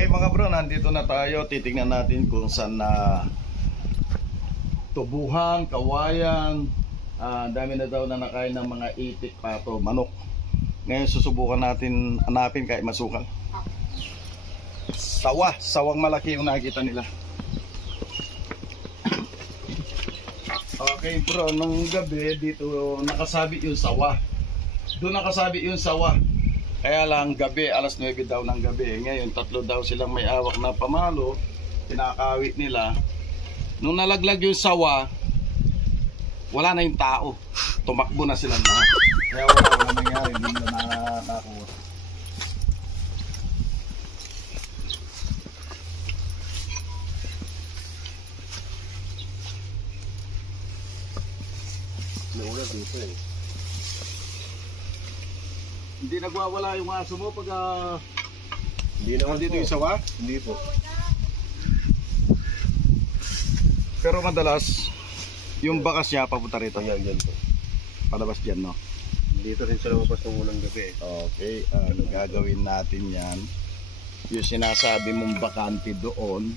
Okay mga bro, nandito na tayo. Titingnan natin kung saan na tubuhan, kawayan, dami na daw na nakain ng mga itik, pato, manok. Ngayon susubukan natin hanapin kahit masukal. Sawang malaki yung nakikita nila. Okay bro, nung gabi dito nakasabit yung sawa. Doon nakasabit yung sawa. Kaya lang gabi, alas 9 daw ng gabi. Ngayon tatlo daw silang may awak na pamalo, kinakawit nila. Nung nalaglag yung sawa, wala na yung tao. Tumakbo na silang lahat. Kaya wala nangyari, hindi na nakakuha. Naulan dito eh. Hindi nagwawala yung aso mo pag Hindi naman dito po. yung sawa? Hindi po. Pero madalas, yung bakas niya papunta rito. Ayan, dyan po. Palabas dyan, no? Dito rin siya lumabas ng unang gabi eh. Okay, gagawin natin yan. Yung sinasabi mong bakante doon,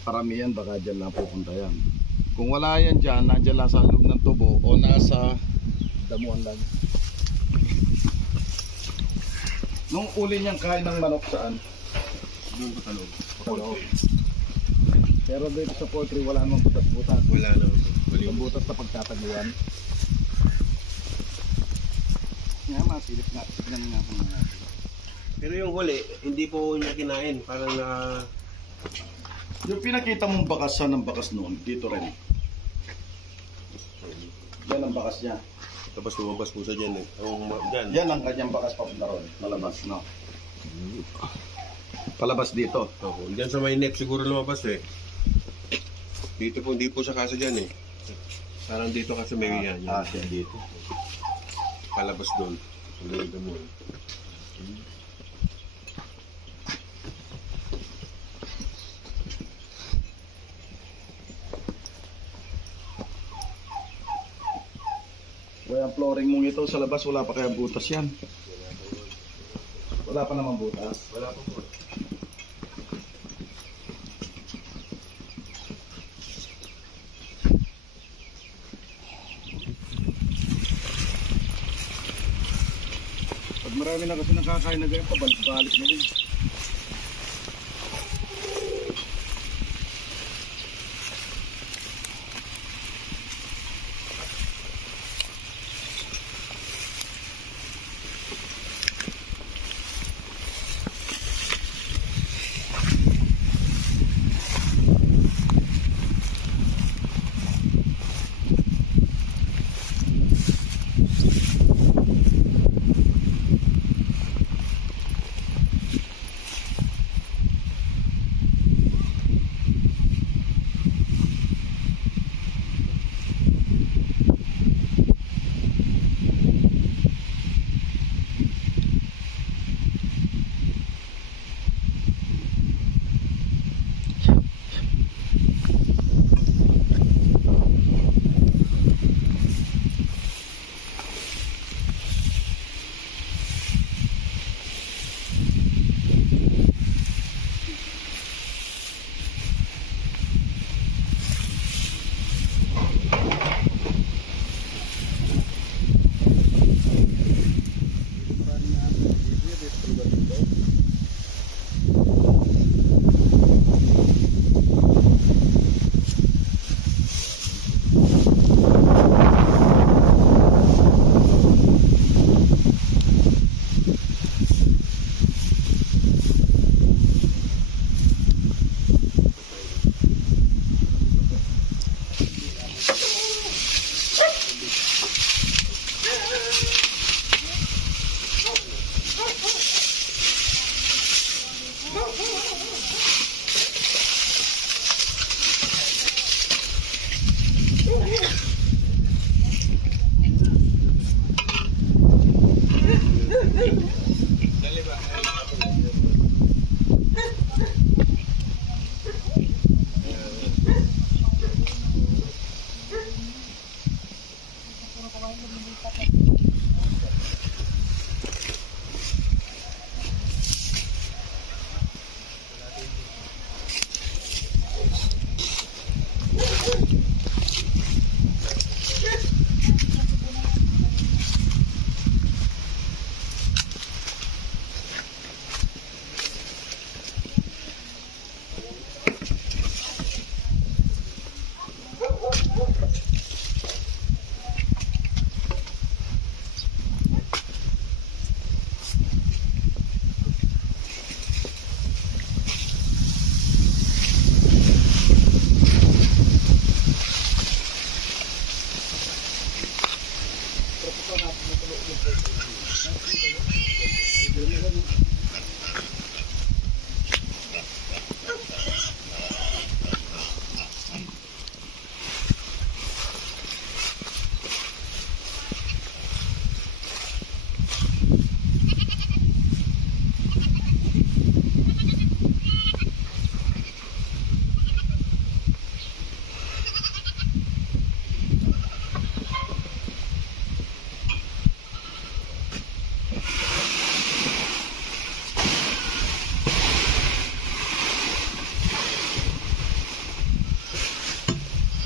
karamihan baka dyan lang pupunta yan. Kung wala yan dyan, nandyan lang sa loob ng tubo o nasa damuhan lang. Nung uli niyang kain ng manok saan? Doon po sa loob. Sa loob. Pero dito sa poultry wala namang butas-butas. Wala naman po. Walang butas na pagtataguan. Nga masilip na. Tignan nga kung natin. Pero yung huli, hindi po niya kinain. Parang na... Yung pinakita mong bakasan ng bakas noon, dito rin. Yan ang bakas niya. Tapos lumabas po siya dyan eh. Dyan. Yan ang kanyang bakas papunta ron. Palabas, no? Palabas dito. Opo. Dyan sa may neck siguro lumabas eh. Dito po, hindi po siya kasi dyan eh. Parang dito kasi may yan. Siya dito. Palabas doon. Ulitin mo. Kaya ang flooring mong ito sa labas, wala pa kaya butas yan. Wala pa naman butas. Wala po po. Pag marami na kasi nakakain na ganyan, pabalik-balik na rin.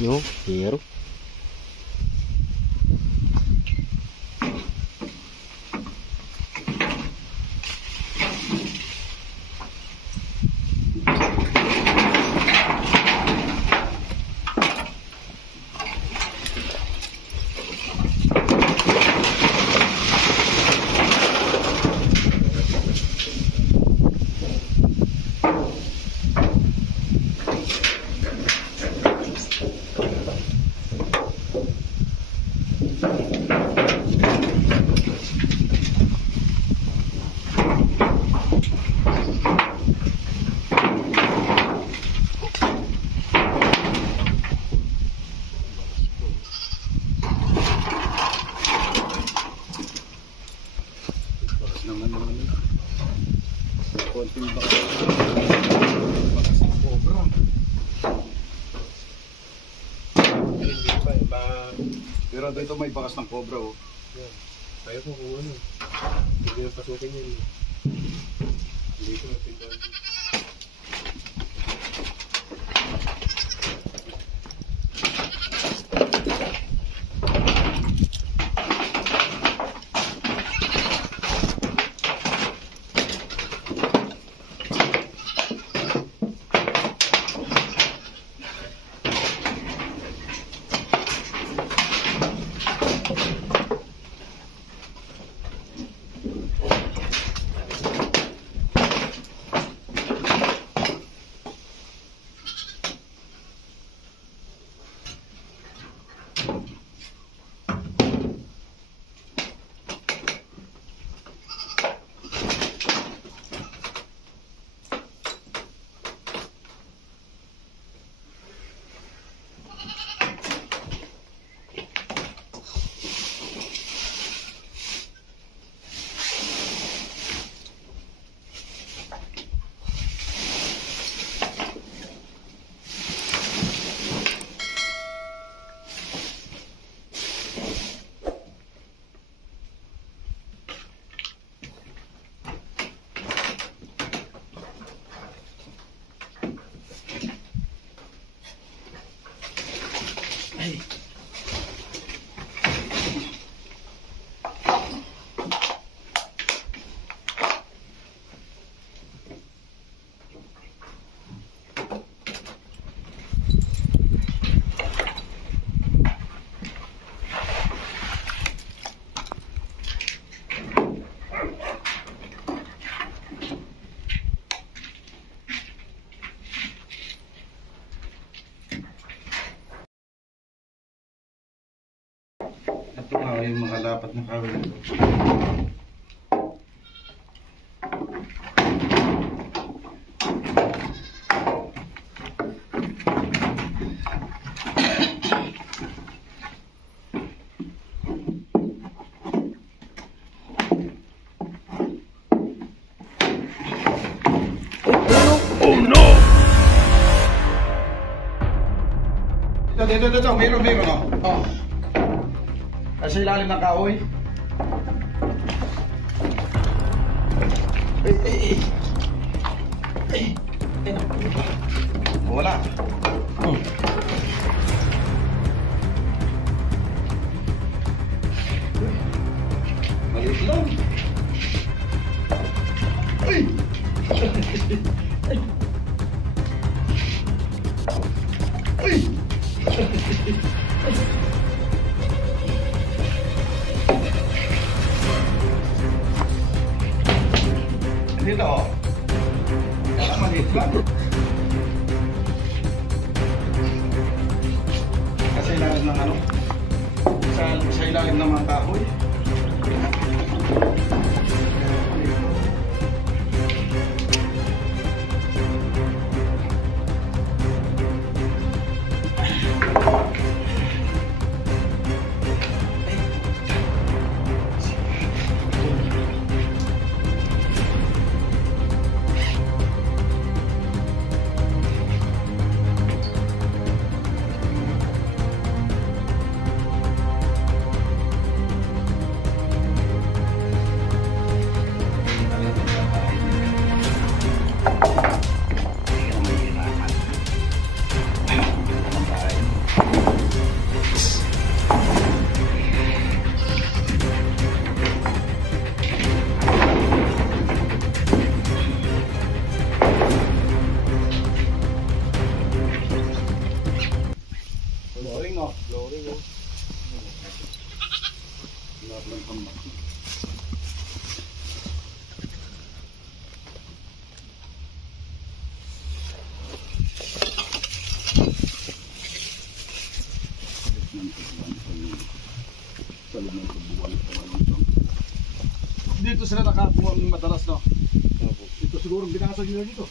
Yo, hero. Konting bakas ng cobra. Hindi pa eh. Pero dito may bakas ng cobra oh. Yan. Kaya ko kung ano. Hindi na pasukin yun. Hindi ko natindahan. Ito nga yung mga lapat na kawin. Oh no! Dito, meron oh. Oh. Sa ilalim ng kahoy. Wala. Maliit lang. Ay! Ay! Dito oh. Wala maliit lang. Kasi ilalim ng ano? Sa ilalim ng mga kahoy. madalas, no? Opo. Ito siguro binasag nila dito.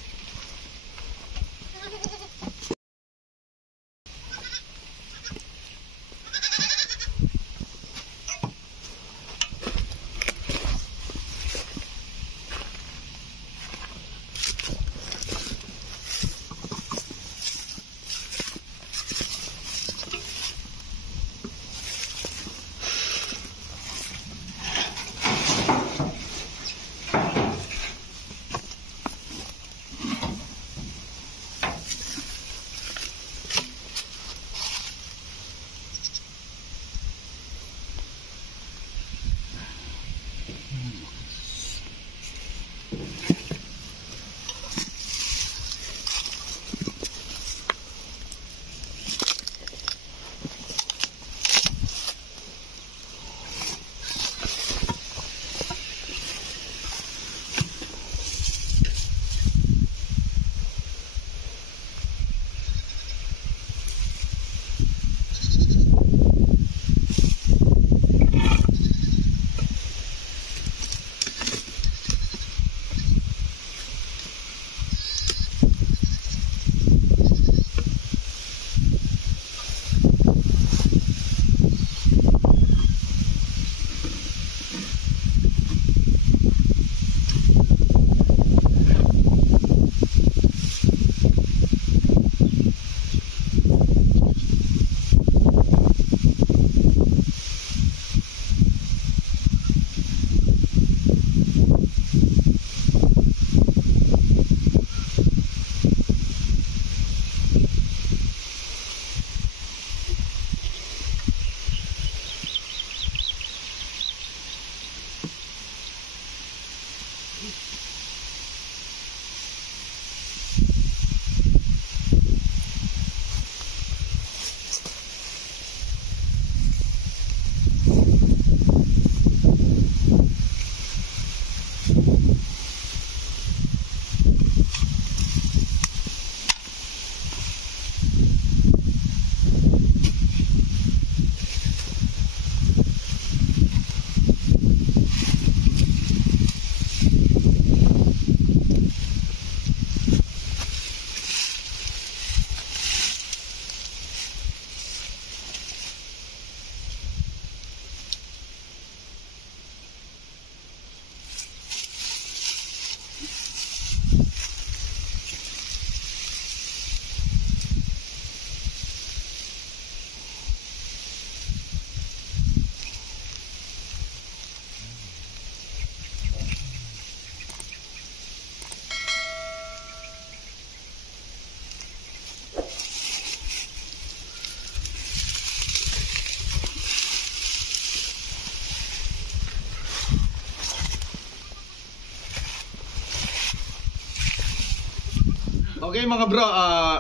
Okay mga bro,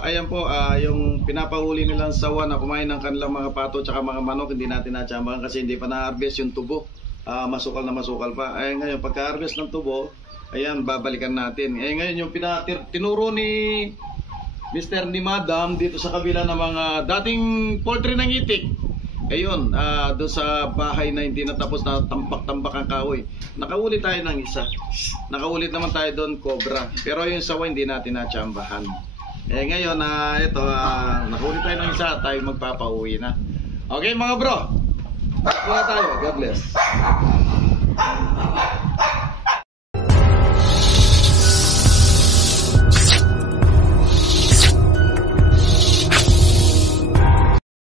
ayan po yung pinapahuli nilang sawa na kumain ng kanilang mga pato tsaka mga manok, hindi natin natsambahan kasi hindi pa na-harvest yung tubo. Masukal na masukal pa. Ayan ngayon, pagka-harvest ng tubo, ayan, babalikan natin. Ayan ngayon, yung tinuro ni Mr. ni Madam dito sa kabila ng mga dating poultry ng itik. Ayun, doon sa bahay na hindi natapos na tambak-tambak ang kahoy. Nakahuli tayo ng isa. Nakaulit naman tayo doon, cobra. Pero yung sawa hindi natin natsambahan. Eh ngayon, ito, nakahuli tayo ng isa, tayo magpapauwi na. Okay mga bro, muna tayo. God bless.